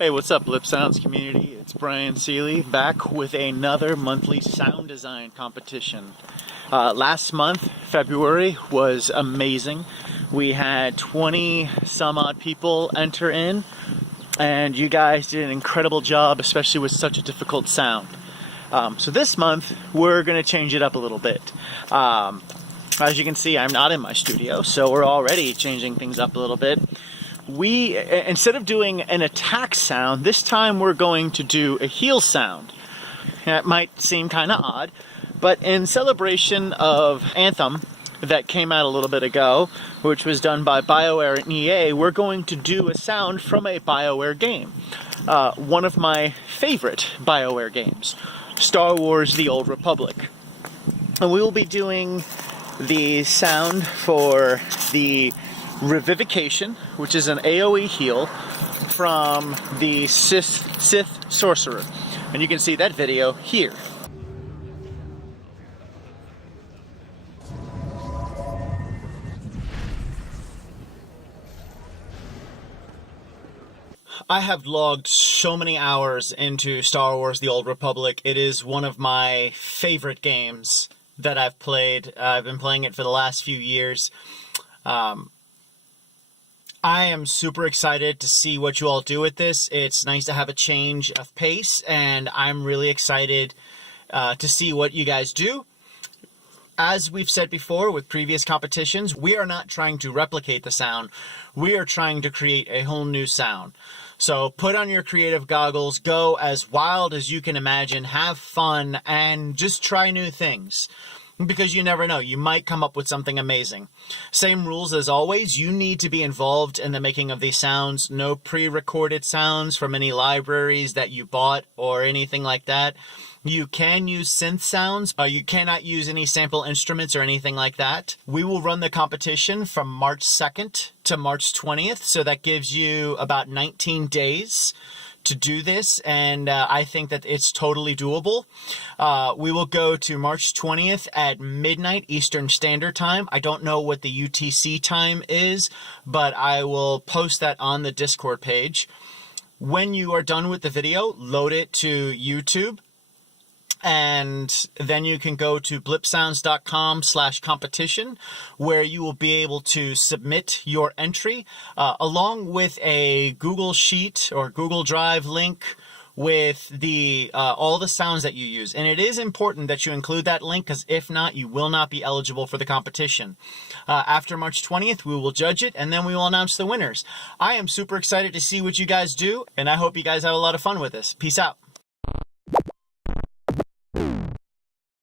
Hey, what's up, Blipsounds community? It's Brian Seeley back with another monthly sound design competition. Last month, February, was amazing. We had 20 some odd people enter in, and you guys did an incredible job, especially with such a difficult sound. So this month, we're going to change it up a little bit. As you can see, I'm not in my studio, so we're already changing things up a little bit. Instead of doing an attack sound, this time we're going to do a heal sound. That might seem kind of odd, but in celebration of Anthem that came out a little bit ago, which was done by BioWare and EA, we're going to do a sound from a BioWare game. One of my favorite BioWare games, Star Wars: The Old Republic. And we will be doing the sound for the Revivification, which is an AoE heal from the Sith Sorcerer. And you can see that video here. I have logged so many hours into Star Wars: The Old Republic. It is one of my favorite games that I've played. I've been playing it for the last few years. I am super excited to see what you all do with this. It's nice to have a change of pace, and I'm really excited to see what you guys do. As we've said before with previous competitions, we are not trying to replicate the sound. We are trying to create a whole new sound. So put on your creative goggles, go as wild as you can imagine, have fun, and just try new things. Because you never know, you might come up with something amazing. Same rules as always, you need to be involved in the making of these sounds. No pre-recorded sounds from any libraries that you bought or anything like that. You can use synth sounds, you cannot use any sample instruments or anything like that. We will run the competition from March 2nd to March 20th, so that gives you about 19 days to do this, and I think that it's totally doable. We will go to March 20th at midnight Eastern Standard Time. I don't know what the UTC time is, but I will post that on the Discord page. When you are done with the video, load it to YouTube, and then you can go to blipsounds.com/competition, where you will be able to submit your entry along with a Google Sheet or Google Drive link with the all the sounds that you use. And it is important that you include that link, because if not, you will not be eligible for the competition. After March 20th, we will judge it, and then we will announce the winners. I am super excited to see what you guys do, and I hope you guys have a lot of fun with this. Peace out.